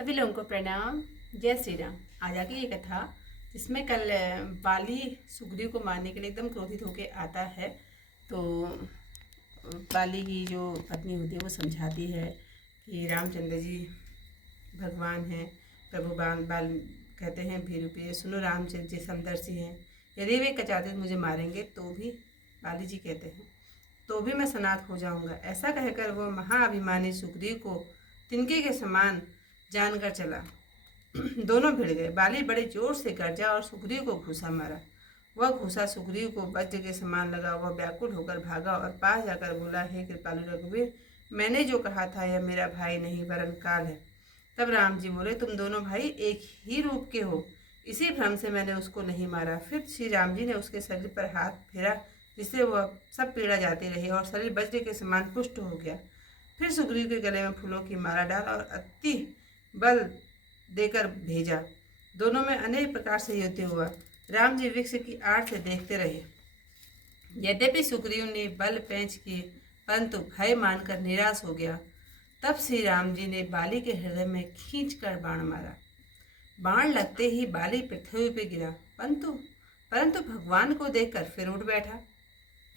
सभी लोगों को प्रणाम। जय श्री राम। आज आगे ये कथा जिसमें कल बाली सुग्रीव को मारने के लिए एकदम क्रोधित होकर आता है। तो बाली की जो पत्नी होती है वो समझाती है कि रामचंद्र जी भगवान हैं। प्रभु बाल कहते हैं भीरु प्रिय सुनो, रामचंद्र जी समदर्शी हैं। यदि वे कचाते मुझे मारेंगे तो भी, बाली जी कहते हैं, तो भी मैं सनाथ हो जाऊंगा। ऐसा कहकर वो महाअभिमानी सुग्रीव को तिनके के समान जानकर चला। दोनों भिड़ गए। बाली बड़े जोर से गरजा और सुग्रीव को घूसा मारा। वह घूसा सुग्रीव को वज्र के समान लगा। वह व्याकुल होकर भागा और पास जाकर बोला, हे कृपालु रघुवीर, मैंने जो कहा था यह मेरा भाई नहीं वरन काल है। तब राम जी बोले, तुम दोनों भाई एक ही रूप के हो, इसी भ्रम से मैंने उसको नहीं मारा। फिर श्री राम जी ने उसके शरीर पर हाथ फेरा, जिससे वह सब पीड़ा जाती रही और शरीर वज्र के समान पुष्ट हो गया। फिर सुग्रीव के गले में फूलों की माला डाला और अति बल देकर भेजा। दोनों में अनेक प्रकार से युद्ध हुआ। राम जी वृक्ष की आड़ से देखते रहे। यद्यपि सुग्रीव ने बल पैंच किए, परंतु भय मानकर निराश हो गया। तब श्री राम जी ने बाली के हृदय में खींचकर बाण मारा। बाण लगते ही बाली पृथ्वी पर गिरा, परंतु भगवान को देखकर फिर उठ बैठा।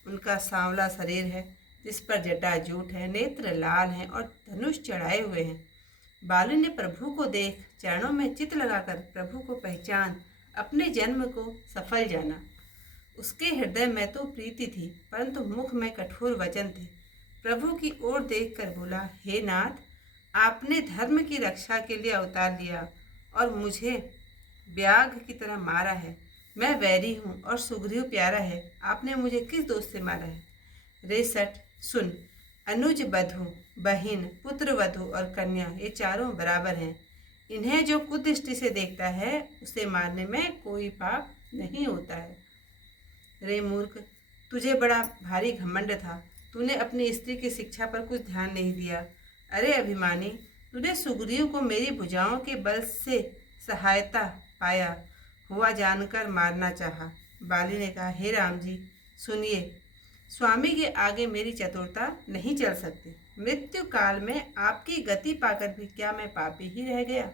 उनका सांवला शरीर है, जिस पर जटा जूट है, नेत्र लाल हैं और धनुष चढ़ाए हुए हैं। बाली ने प्रभु को देख चरणों में चित्त लगाकर प्रभु को पहचान अपने जन्म को सफल जाना। उसके हृदय में तो प्रीति थी, परंतु मुख में कठोर वचन थे। प्रभु की ओर देखकर बोला, हे नाथ, आपने धर्म की रक्षा के लिए अवतार लिया और मुझे व्याघ्र की तरह मारा है। मैं वैरी हूँ और सुग्रीव प्यारा है। आपने मुझे किस दोष से मारा है? रे सठ, सुन, अनुज, बधु, बहिन, पुत्र वधु और कन्या, ये चारों बराबर हैं। इन्हें जो कुदृष्टि से देखता है उसे मारने में कोई पाप नहीं होता है। रे मूर्ख, तुझे बड़ा भारी घमंड था। तूने अपनी स्त्री की शिक्षा पर कुछ ध्यान नहीं दिया। अरे अभिमानी, तूने सुग्रीव को मेरी भुजाओं के बल से सहायता पाया हुआ जानकर मारना चाहा। बाली ने कहा, हे राम जी सुनिए, स्वामी के आगे मेरी चतुरता नहीं चल सकती। मृत्यु काल में आपकी गति पाकर भी क्या मैं पापी ही रह गया?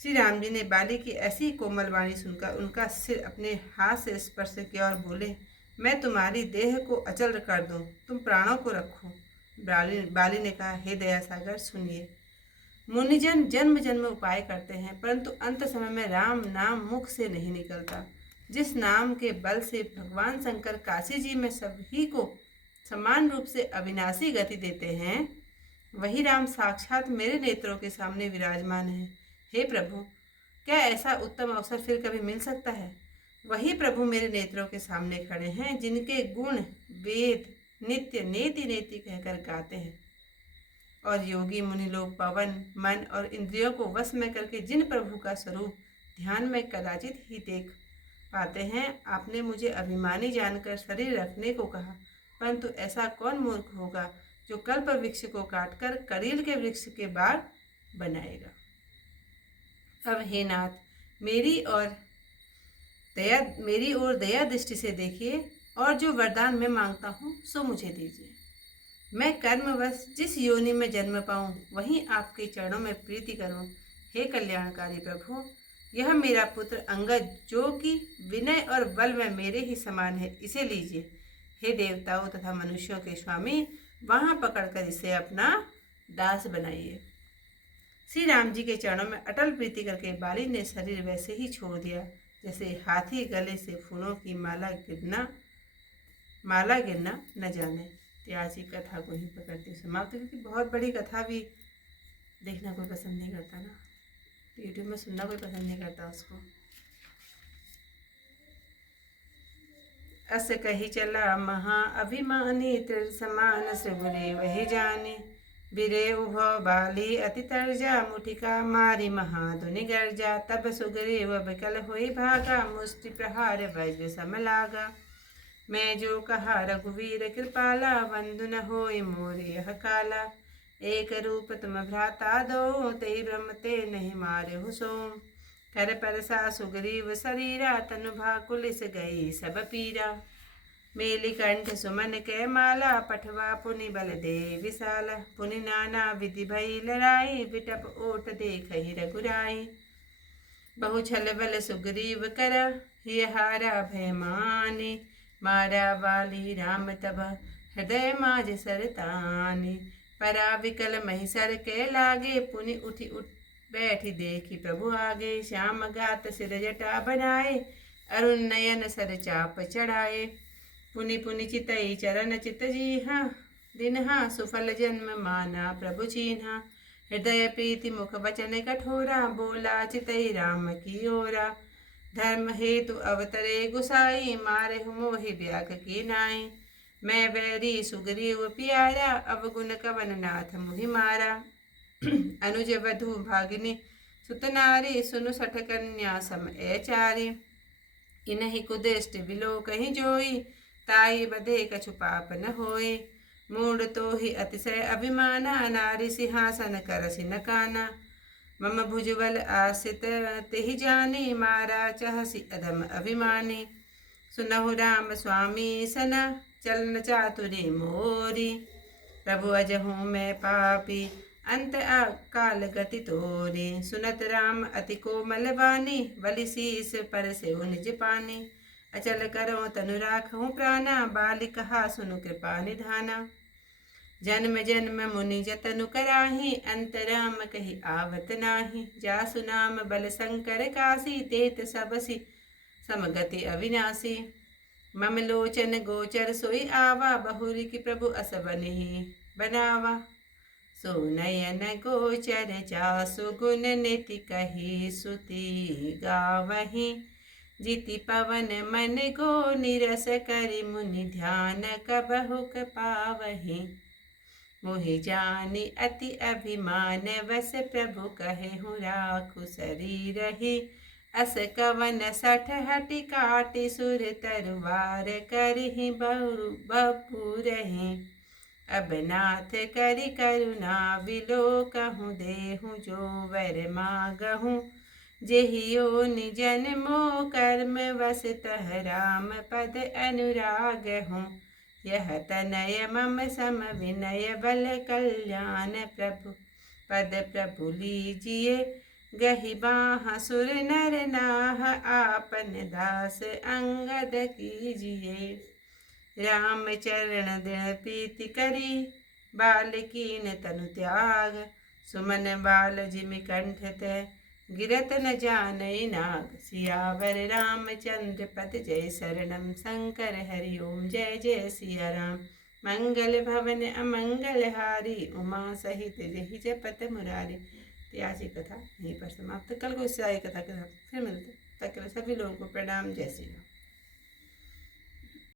श्री राम जी ने बाली की ऐसी कोमल वाणी सुनकर उनका सिर अपने हाथ से स्पर्श किया और बोले, मैं तुम्हारी देह को अचल कर दूं, तुम प्राणों को रखो। बाली ने कहा, हे दया सागर सुनिए, मुनिजन जन्म जन्म उपाय करते हैं, परंतु अंत समय में राम नाम मुख से नहीं निकलता। जिस नाम के बल से भगवान शंकर काशी जी में सभी को समान रूप से अविनाशी गति देते हैं, वही राम साक्षात मेरे नेत्रों के सामने विराजमान है। हे प्रभु, क्या ऐसा उत्तम अवसर फिर कभी मिल सकता है? वही प्रभु मेरे नेत्रों के सामने खड़े हैं, जिनके गुण वेद नित्य नेति नेति कहकर गाते हैं। और योगी मुनि लोग पवन, मन और इंद्रियों को वश में करके जिन प्रभु का स्वरूप ध्यान में कदाचित ही देख पाते हैं, आपने मुझे अभिमानी जानकर शरीर रखने को कहा, परंतु ऐसा कौन मूर्ख होगा जो कल्प वृक्ष को काटकर करील के वृक्ष के बाग बनाएगा? अब हे नाथ, मेरी ओर दया दृष्टि से देखिए और जो वरदान मैं मांगता हूँ सो मुझे दीजिए। मैं कर्मवश जिस योनि में जन्म पाऊँ वहीं आपके चरणों में प्रीति करूँ। हे कल्याणकारी प्रभु, यह मेरा पुत्र अंगद, जो कि विनय और बल में मेरे ही समान है, इसे लीजिए। हे देवताओं तथा मनुष्यों के स्वामी, वहाँ पकड़कर इसे अपना दास बनाइए। श्री राम जी के चरणों में अटल प्रीति करके बाली ने शरीर वैसे ही छोड़ दिया जैसे हाथी गले से फूलों की माला गिरना न जाने। आज की कथा को ही पकड़ती समाप्त, क्योंकि बहुत बड़ी कथा भी देखना कोई पसंद नहीं करता ना, यूट्यूब में सुनना कोई पसंद नहीं करता उसको। अस कही चला महा अभिमानी, तिर समान सुग्रीव वही जानी। बिरे उभव बाली अति तर्जा, मुठिका मारी महाधुनि गर्जा। तब सुग्रीव विकल होई भागा, मुष्टि प्रहार वज्र सम लागा। मैं जो कहा रघुवीर कृपाला, बंधु न होई मोर यह काला। एक रूप तुम भ्राता दो, तेई ब्रह्म ते नहीं मारे हो सोम। कर परसा सुग्रीव शरीरा, तनु भाकुलिस गई सब पीरा। मेली कंठ सुमन के माला, पठवा पुनि बल दे विशाल। पुनि नाना विधि भई लड़ाई, बिटप ओट देखहि रघुराई। बहु छल बल सुग्रीव कर, हिय हारा भय मानी। मारा वाली राम तब, हृदय माज सरतानी। परा विकल महिसर के लागे, पुनि उठि उठ बैठी देखी प्रभु आगे। श्याम गात सिर जटा बनाए, अरुण नयन सर चाप चढ़ाए। पुनि पुनि चितई चरण चित जीहा, दिनहा सुफल जन्म माना प्रभु चीन्हा। हृदय प्रीति मुख वचन कठोरा, बोला चितई राम की ओरा। धर्म हेतु अवतरे गुसाई, मारे मोहि व्याक की नाई। मैं बैरी सुग्रीव प्यारा, अवगुण कवन नाथ मुहि मारा। अनुज वधु भागिनी सुत नारी, सुनु सठ कन्या सम चारी। इन्हि कुदृष्टि बिलोकहि जोई, ताई बधे कछु पाप न होई। मूढ़ तो ही अतिशय अभिमाना, नारी सिंहासन करसि न काना। मम भुजबल आसित तेहि जानी, मारा चहसि अधम अभिमानी। सुनहु राम स्वामी सना, चलन चातुरी मोरी। प्रभु अजहू मैं पापी, अंत काल गति तोरी। सुनत राम अति कोमल वानी, बलि शीस पर से निज पानी। अचल करो तनु राखहु प्राणा, बालि कहा सुनु कृपा निधाना। जन्म जन्म मुनि जतनु कराही, अंतराम कही आवत नाही। जासु नाम बल शंकर कासी, तेत सबसी समगति अविनाशी। मम लोचन गोचर सोई आवा, बहुरी की प्रभु असबनि बनावा। सो नयन गोचर चासु गुण नीति कही, सुति गावही। जिति पवन मन गो निरस करि, मुनि ध्यान कबहु पावही। मोहि जानि अति अभिमान वस, प्रभु कहेहु राखु शरीरहि। अस कवन सठ हटि काटि, सुर तरुवार करहि बपुरहि। अब नाथ करि करुणा बिलोकहु, देहु जो वर मागहु। जेहि योनि जन्मो कर्म वस, तह राम पद अनुरागहु। यह तनय मम सम विनय बल कल्याण, प्रभु पद प्रभु लीजिए। गहि बाँह सुर नर नाह, आपन दास अंगद कीजिए। राम चरण दृढ़ प्रीति करी, बालकीन तनु त्याग। सुमन बाल जिमि कंठ तय, गिरत न जानई नाग। सियावर रामचंद्र पद जय, शरणम शंकर हरि ओम जय जय सिया राम। मंगल भवन अमंगल हारी, उमा सहित जहि जपत मुरारी। तो आज की कथा यहीं पर समाप्त। कल को इससे आगे कथा के साथ फिर मिलते। तक के लिए सभी लोगों को प्रणाम। जय श्री राम।